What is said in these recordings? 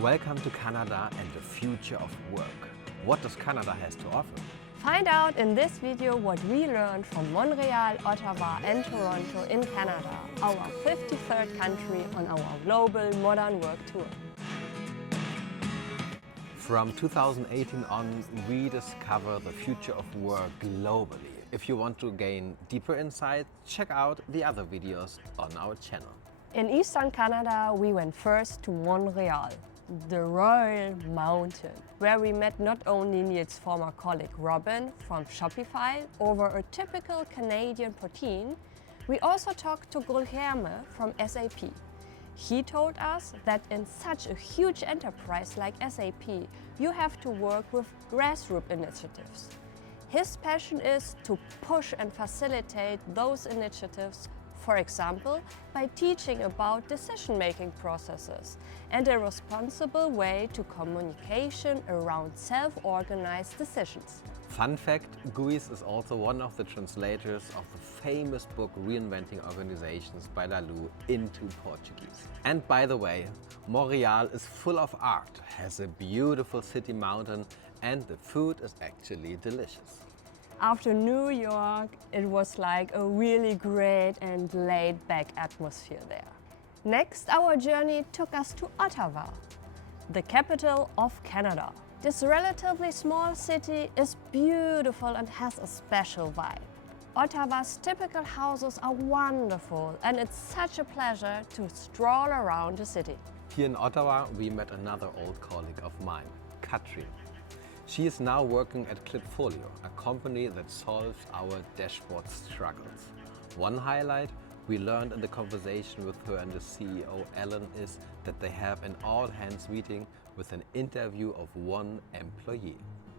Welcome to Canada and the future of work. What does Canada has to offer? Find out in this video what we learned from Montreal, Ottawa and Toronto in Canada, our 53rd country on our global modern work tour. From 2018 on, we discover the future of work globally. If you want to gain deeper insight, check out the other videos on our channel. In Eastern Canada, we went first to Montreal, the Royal Mountain, where we met not only Neil's former colleague Robin from Shopify over a typical Canadian poutine, we also talked to Guilherme from SAP. He told us that in such a huge enterprise like SAP, you have to work with grassroots initiatives. His passion is to push and facilitate those initiatives, for example, by teaching about decision-making processes and a responsible way to communication around self-organized decisions. Fun fact, Guis is also one of the translators of the famous book Reinventing Organizations by Lalu into Portuguese. And by the way, Montreal is full of art, has a beautiful city mountain, and the food is actually delicious. After New York, it was like a really great and laid-back atmosphere there. Next, our journey took us to Ottawa, the capital of Canada. This relatively small city is beautiful and has a special vibe. Ottawa's typical houses are wonderful, and it's such a pleasure to stroll around the city. Here in Ottawa, we met another old colleague of mine, Katrin. She is now working at Clipfolio, a company that solves our dashboard struggles. One highlight we learned in the conversation with her and the CEO, Alan, is that they have an all-hands meeting with an interview of one employee.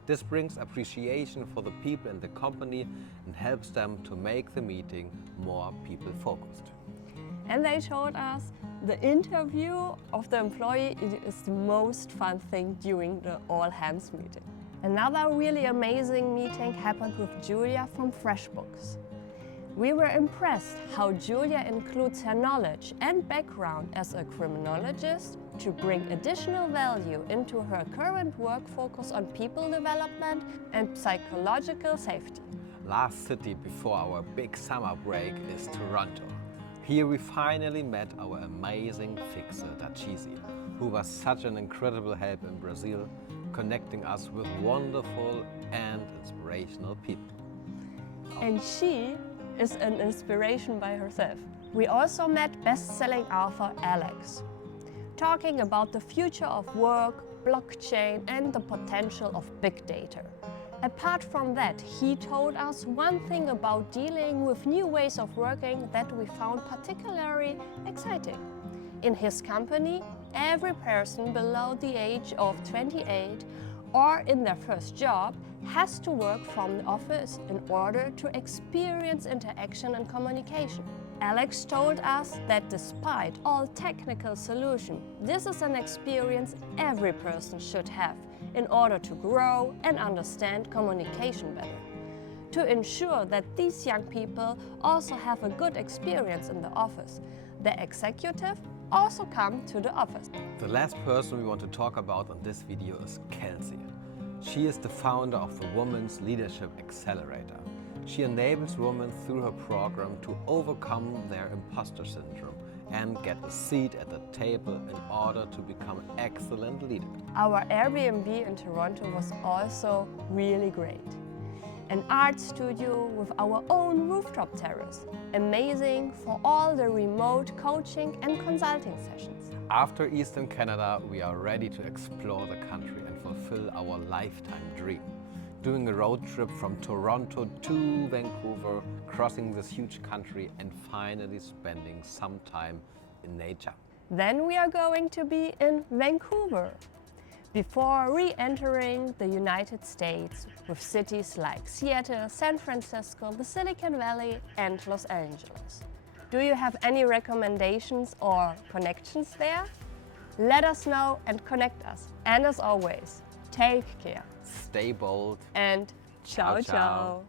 This brings appreciation for the people in the company and helps them to make the meeting more people-focused. And they told us the interview of the employee is the most fun thing during the all-hands meeting. Another really amazing meeting happened with Julia from FreshBooks. We were impressed how Julia includes her knowledge and background as a criminologist to bring additional value into her current work focus on people development and psychological safety. Last city before our big summer break is Toronto. Here we finally met our amazing fixer, Dachisi, who was such an incredible help in Brazil, connecting us with wonderful and inspirational people. And she is an inspiration by herself. We also met best-selling author Alex, talking about the future of work, blockchain, and the potential of big data. Apart from that, he told us one thing about dealing with new ways of working that we found particularly exciting. In his company, every person below the age of 28 or in their first job has to work from the office in order to experience interaction and communication. Alex told us that despite all technical solutions, this is an experience every person should have in order to grow and understand communication better. To ensure that these young people also have a good experience in the office, the executive also come to the office. The last person we want to talk about on this video is Kelsey. She is the founder of the Women's Leadership Accelerator. She enables women through her program to overcome their imposter syndrome and get a seat at the table in order to become excellent leaders. Our Airbnb in Toronto was also really great. An art studio with our own rooftop terrace, amazing for all the remote coaching and consulting sessions. After Eastern Canada, we are ready to explore the country and fulfill our lifetime dream. Doing a road trip from Toronto to Vancouver, crossing this huge country and finally spending some time in nature. Then we are going to be in Vancouver, before re-entering the United States with cities like Seattle, San Francisco, the Silicon Valley and Los Angeles. Do you have any recommendations or connections there? Let us know and connect us. And as always, take care. Stay bold. And ciao, Ciao, ciao. ciao.